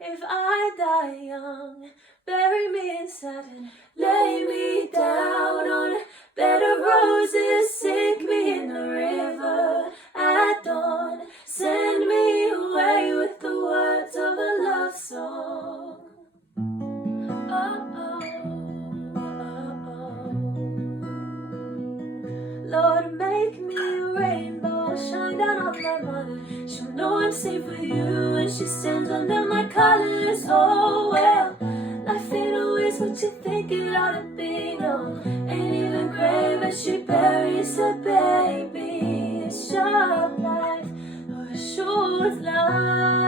If I die young, bury me in satin, lay me down on a bed of roses, sink me in the river at dawn, send me away with the words of a love song. Oh, oh, oh, oh. Lord, make me a rainbow, shine down on my mother. She'll know I'm safe with you, and she stands under my colors. Oh well, life ain't always what you think it ought to be. No, ain't even grave as she buries her baby. A short life or a short life.